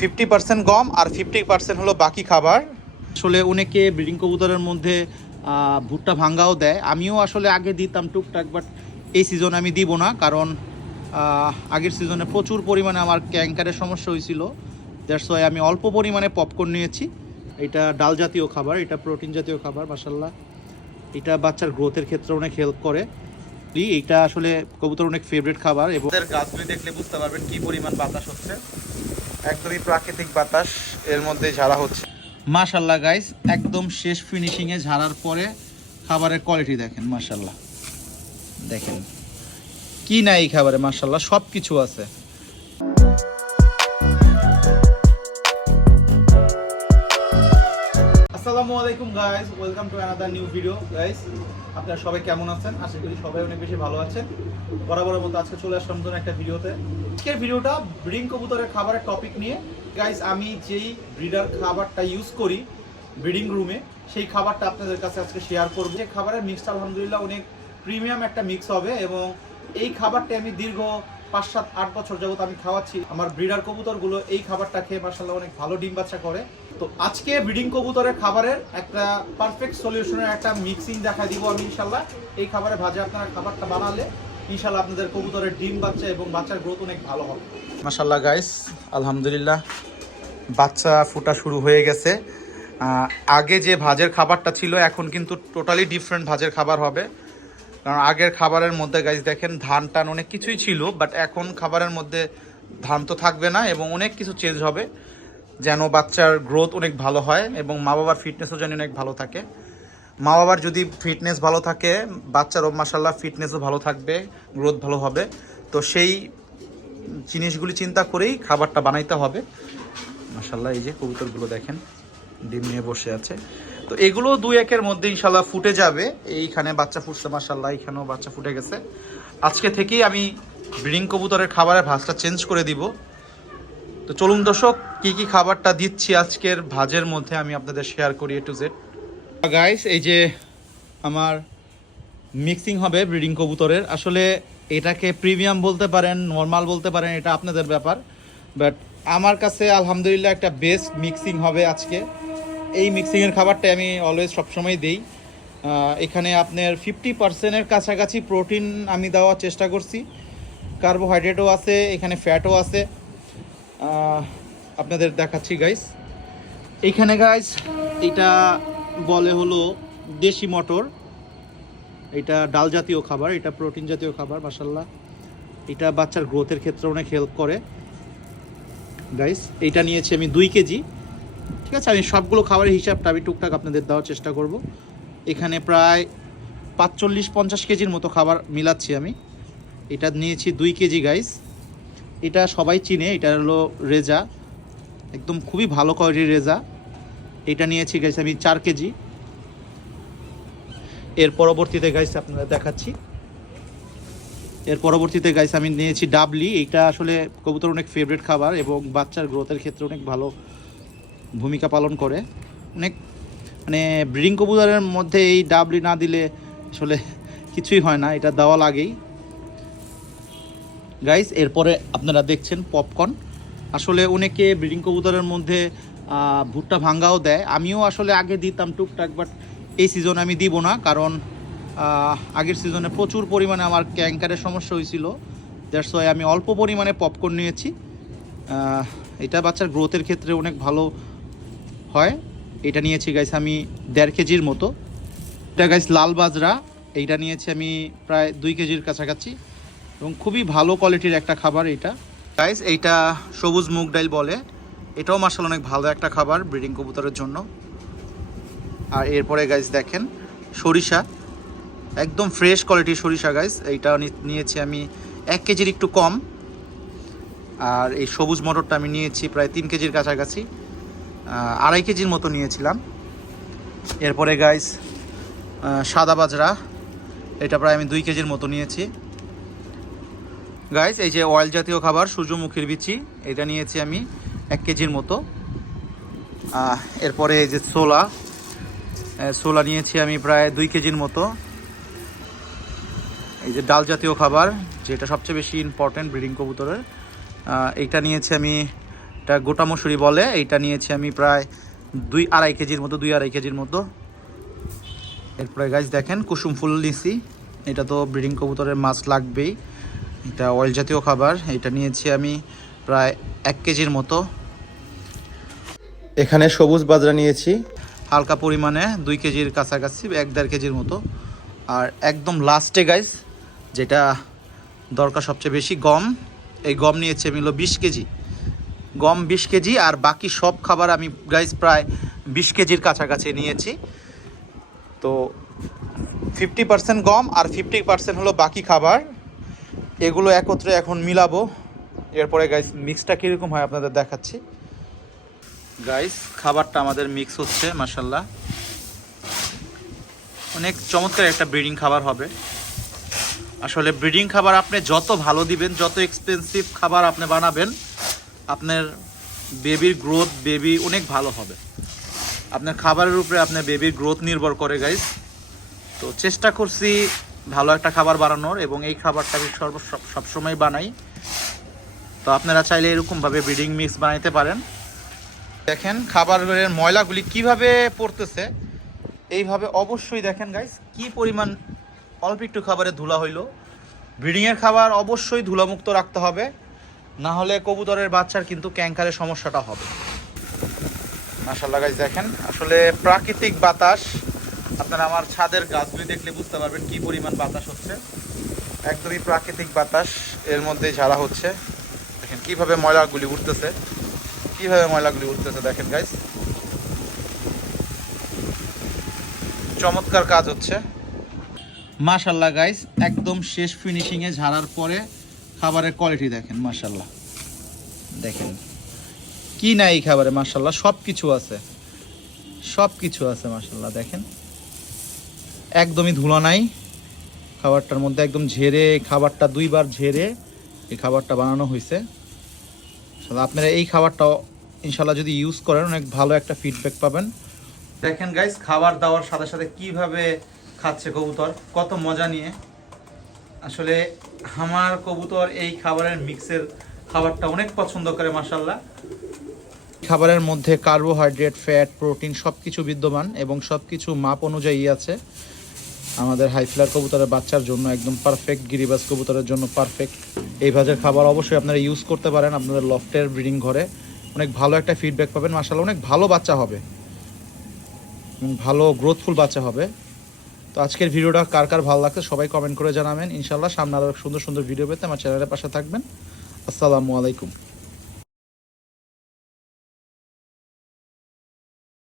50% গম আর 50% হলো বাকি খাবার। আসলে অনেকে ব্রিডিং কবুতরের মধ্যে ভুট্টা ভাঙ্গাও দেয়, আমিও আসলে আগে দিতাম টুকটাক, বাট এই সিজনে আমি দিব না, কারণ আগের সিজনে প্রচুর পরিমাণে আমার ক্যাঙ্কারের সমস্যা হয়েছিল। দ্যাটস ওয়াই আমি অল্প পরিমাণে পপকর্ন নিয়েছি। এটা ডাল জাতীয় খাবার, এটা প্রোটিন জাতীয় খাবার। মাশাআল্লাহ, এটা বাচ্চার গ্রোথের ক্ষেত্রে অনেক হেল্প করে। এইটা আসলে কবুতর অনেক ফেভারিট খাবার, এবং গাছগুলি দেখলে বুঝতে পারবেন কি পরিমাণ বাতাস হচ্ছে, একদমই প্রাকৃতিক বাতাস এর মধ্যে ঝাড়া হচ্ছে। মাশাআল্লাহ গাইস, একদম শেষ ফিনিশিংয়ে ঝাড়ার পরে খাবারের কোয়ালিটি দেখেন। মাশাআল্লাহ, দেখেন কি নাই এই খাবারে, মাশাআল্লাহ সব কিছু আছে। আসসালামু আলাইকুম guys, welcome to another new video. Guys, আপনারা সবাই কেমন আছেন? আশা করি সবাই অনেক বেশি ভালো আছেন। বরাবরের মতো আজকে চলে আসলাম নতুন একটা ভিডিওতে। আজকের ভিডিওটা ব্রিডিং কবুতরের খাবারের টপিক নিয়ে। গাইস, আমি যেই ব্রিডার খাবারটা ইউজ করি ব্রিডিং রুমে, সেই খাবারটা আপনাদের কাছে আজকে শেয়ার করব। যে খাবারের মিক্সটা আলহামদুলিল্লাহ অনেক প্রিমিয়াম একটা মিক্স হবে, এবং এই খাবারটা আমি দীর্ঘ 5, 7, 8 বছর যাবত আমি খাওয়াচ্ছি। আমার ব্রিডার কবুতরগুলো এই খাবারটা খেয়ে মাশাআল্লাহ অনেক ভালো ডিম বাচ্চা করে। তো আজকে ব্রিডিং কবুতরের খাবারের একটা পারফেক্ট সলিউশনের একটা মিক্সিং দেখা দিব আমি ইনশাল্লাহ। এই খাবারে ভাজে আপনারা খাবারটা বানালে ইনশাল্লাহ আপনাদের কবুতরের ডিম বাচ্চা এবং বাচ্চার গ্রোথ অনেক ভালো হবে। মাশাআল্লাহ গাইস, আলহামদুলিল্লাহ বাচ্চা ফুটা শুরু হয়ে গেছে। আগে যে ভাজের খাবারটা ছিল এখন কিন্তু টোটালি ডিফারেন্ট ভাজের খাবার হবে। কারণ আগের খাবারের মধ্যে গাইস দেখেন ধান টান অনেক কিছুই ছিল, বাট এখন খাবারের মধ্যে ধান তো থাকবে না, এবং অনেক কিছু চেঞ্জ হবে যেন বাচ্চার গ্রোথ অনেক ভালো হয় এবং মা বাবার ফিটনেসও যেন অনেক ভালো থাকে। মা বাবার যদি ফিটনেস ভালো থাকে, বাচ্চারও মাশাআল্লাহ ফিটনেসও ভালো থাকবে, গ্রোথ ভালো হবে। তো সেই জিনিসগুলি চিন্তা করেই খাবারটা বানাইতে হবে। মাশাআল্লাহ এই যে কবুতরগুলো দেখেন ডিম নিয়ে বসে আছে। তো এগুলো 2-1-এর মধ্যে ইনশাল্লাহ ফুটে যাবে। এইখানে বাচ্চা ফুটছে মাশাআল্লাহ, এইখানেও বাচ্চা ফুটে গেছে। আজকে থেকেই আমি ব্রিডিং কবুতরের খাবারের ভাজটা চেঞ্জ করে দিব। তো চলুন দর্শক, কি কি খাবারটা দিচ্ছি আজকের ভাজের মধ্যে আমি আপনাদের শেয়ার করি A to Z। গাইস, এই যে আমার মিক্সিং হবে ব্রিডিং কবুতরের। আসলে এটাকে প্রিমিয়াম বলতে পারেন, নর্মাল বলতে পারেন, এটা আপনাদের ব্যাপার, বাট আমার কাছে আলহামদুলিল্লাহ একটা বেস্ট মিক্সিং হবে আজকে। এই মিক্সিংয়ের খাবারটাই আমি অলওয়েজ সবসময় দিই। এখানে আপনার 50%-এর কাছাকাছি প্রোটিন আমি দেওয়ার চেষ্টা করছি, কার্বোহাইড্রেটও আছে, এখানে ফ্যাটও আছে। আপনাদের দেখাচ্ছি গাইস। এইখানে গাইস এটা বলে হলো দেশি মটর, এটা ডাল জাতীয় খাবার, এটা প্রোটিন জাতীয় খাবার। মাশাআল্লাহ, এটা বাচ্চার গ্রোথের ক্ষেত্রে অনেক হেল্প করে। গাইস, এইটা নিয়েছি আমি 2 কেজি। ঠিক আছে, আমি সবগুলো খাবারের হিসাবটা আমি টুকটাক আপনাদের দেওয়ার চেষ্টা করব। এখানে প্রায় 45-50 কেজির মতো খাবার মিলাচ্ছি আমি। এটা নিয়েছি 2 কেজি গাইস। এটা সবাই চিনে, এটা হলো রেজা, একদম খুবই ভালো কোয়ালিটির রেজা। এটা নিয়েছি গাইস আমি 4 কেজি। এর পরবর্তীতে গাইস আপনারা দেখাচ্ছি, এর পরবর্তীতে গাইস আমি নিয়েছি ডাবলি। এইটা আসলে কবুতর অনেক ফেভারিট খাবার এবং বাচ্চার গ্রোথের ক্ষেত্রে অনেক ভালো ভূমিকা পালন করে। অনেক মানে ব্রিডিং কবুতরের মধ্যে এই ডাবলি না দিলে আসলে কিছুই হয় না, এটা দেওয়া লাগেই গাইস। এরপরে আপনারা দেখছেন পপকর্ন। আসলে অনেকে ব্রিডিং কবুতরের মধ্যে ভুট্টা ভাঙ্গাও দেয়, আমিও আসলে আগে দিতাম টুকটাক, বাট এই সিজনে আমি দিব না, কারণ আগের সিজনে প্রচুর পরিমাণে আমার ক্যাঙ্কারের সমস্যা হয়েছিল। দ্যাটস ওয়াই আমি অল্প পরিমাণে পপকর্ন নিয়েছি। এটা বাচ্চার গ্রোথের ক্ষেত্রে অনেক ভালো হয়। এটা নিয়েছি গাইস আমি 1.5 কেজির মতো। এটা গাইস লাল বাজরা, এইটা নিয়েছি আমি প্রায় 2 কেজির কাছাকাছি, এবং খুবই ভালো কোয়ালিটির একটা খাবার এইটা গাইস। এইটা সবুজ মুগ ডাল বলে, এটাও মাশাআল্লাহ অনেক ভালো একটা খাবার ব্রিডিং কবুতরের জন্য। আর এরপরে গাইস দেখেন সরিষা, একদম ফ্রেশ কোয়ালিটির সরিষা গাইস। এইটা নিয়েছি আমি 1 কেজির একটু কম। আর এই সবুজ মটরটা আমি নিয়েছি প্রায় 3 কেজির কাছাকাছি, 2.5 কেজির মতো নিয়েছিলাম। এরপরে গাইস সাদা বাজরা, এটা প্রায় আমি 2 কেজির মতো নিয়েছি গাইস। এই যে অয়েল জাতীয় খাবার সূর্যমুখীর বিচি, এটা নিয়েছি আমি 1 কেজির মতো। এরপরে এই যে ছোলা নিয়েছি আমি প্রায় 2 কেজির মতো। এই যে ডাল জাতীয় খাবার, যেটা সবচেয়ে বেশি ইম্পর্টেন্ট ব্রিডিং কবুতরের, এইটা নিয়েছি আমি এটা গোটা মসুরি বলে। এইটা নিয়েছি আমি প্রায় 2-2.5 কেজির মতো, 2-2.5 কেজির মতো। এরপরে গাইস দেখেন কুসুম ফুল নিছি, এটা তো ব্রিডিং কবুতরের মাছ লাগবেই, এটা অয়েল জাতীয় খাবার। এটা নিয়েছি আমি প্রায় 1 কেজির মতো। এখানে সবুজ বাজরা নিয়েছি হালকা পরিমাণে 2 কেজির কাছাকাছি, 1-1.5 কেজির মতো। আর একদম লাস্টে গাইস যেটা দরকার সবচেয়ে বেশি, গম। এই গম নিয়েছি আমি হলো 20 কেজি, গম 20 কেজি। আর বাকি সব খাবার আমি গাইস প্রায় 20 কেজির কাছাকাছি নিয়েছি। তো 50% গম আর 50% হলো বাকি খাবার, এগুলো একত্রে এখন মিলাবো। এরপরে গাইস মিক্সটা কীরকম হয় আপনাদের দেখাচ্ছি। গাইস খাবারটা আমাদের মিক্স হচ্ছে, মাশাল্লাহ অনেক চমৎকার একটা ব্রিডিং খাবার হবে। আসলে ব্রিডিং খাবার আপনি যত ভালো দিবেন, যত এক্সপেন্সিভ খাবার আপনি বানাবেন, আপনার বেবির গ্রোথ অনেক ভালো হবে। আপনার খাবারের উপরে আপনার বেবির গ্রোথ নির্ভর করে গাইস। তো চেষ্টা করছি ভালো একটা খাবার বানানোর, এবং এই খাবারটা আমি সবসময় বানাই। তো আপনারা চাইলে এরকমভাবে ব্রিডিং মিক্স বানাইতে পারেন। দেখেন খাবারের ময়লাগুলি কিভাবে পড়তেছে, এইভাবে অবশ্যই দেখেন গাইস কি পরিমাণ অল্প একটু খাবারে ধুলা হইলো। ব্রিডিংয়ের খাবার অবশ্যই ধুলামুক্ত রাখতে হবে, না হলে কবুতরের বাচ্চার কিন্তু ক্যাঙ্কারের সমস্যাটা হবে। মাশাআল্লাহ গাইস দেখেন আসলে প্রাকৃতিক বাতাস, আপনারা আমার ছাদের গাছগুলি দেখলে বুঝতে পারবেন কি পরিমাণ বাতাস হচ্ছে। একদমই প্রাকৃতিক বাতাস এর মধ্যে ঝাড়া হচ্ছে। দেখেন কিভাবে ময়লাগুলি উঠতেছে, দেখেন গাইস চমৎকার কাজ হচ্ছে। মাশাআল্লাহ গাইস একদম শেষ ফিনিশিংয়ে ঝাড়ার পরে খাবারের কোয়ালিটি দেখেন, মাশাআল্লাহ দেখেন কি নাই এই খাবারে, মাশাআল্লাহ সব কিছু আছে মাশাআল্লাহ। দেখেন একদমই ধুলো নাই খাবারটার মধ্যে, একদম ঝেড়ে খাবারটা 2 বার ঝেড়ে এই খাবারটা বানানো হয়েছে। আপনারা এই খাবারটা ইনশাল্লাহ যদি ইউজ করেন অনেক ভালো একটা ফিডব্যাক পাবেন। দেখেন গাইস খাবার দেওয়ার সাথে সাথে কিভাবে খাচ্ছে কবুতর, কত মজা নিয়ে। আসলে আমার কবুতর এই খাবারের মিক্সের খাবারটা অনেক পছন্দ করে মাশাআল্লাহ। খাবারের মধ্যে কার্বোহাইড্রেট, ফ্যাট, প্রোটিন সব কিছু বিদ্যমান, এবং সব কিছু মাপ অনুযায়ী আছে। আমাদের হাই ফ্লায়ার কবুতরের বাচ্চার জন্য একদম পারফেক্ট, গিরিবাজ কবুতরের জন্য পারফেক্ট। এই ভাজের খাবার অবশ্যই আপনারা ইউজ করতে পারেন আপনাদের লফটের ব্রিডিং ঘরে, অনেক ভালো একটা ফিডব্যাক পাবেন মাশাআল্লাহ। অনেক ভালো বাচ্চা হবে, ভালো গ্রোথফুল বাচ্চা হবে। তো আজকের ভিডিওটা কার কার ভালো লাগছে সবাই কমেন্ট করে জানাবেন। ইনশাআল্লাহ সামনে আরও সুন্দর সুন্দর ভিডিও পেতে আমার চ্যানেলের পাশে থাকবেন। আসসালামু আলাইকুম।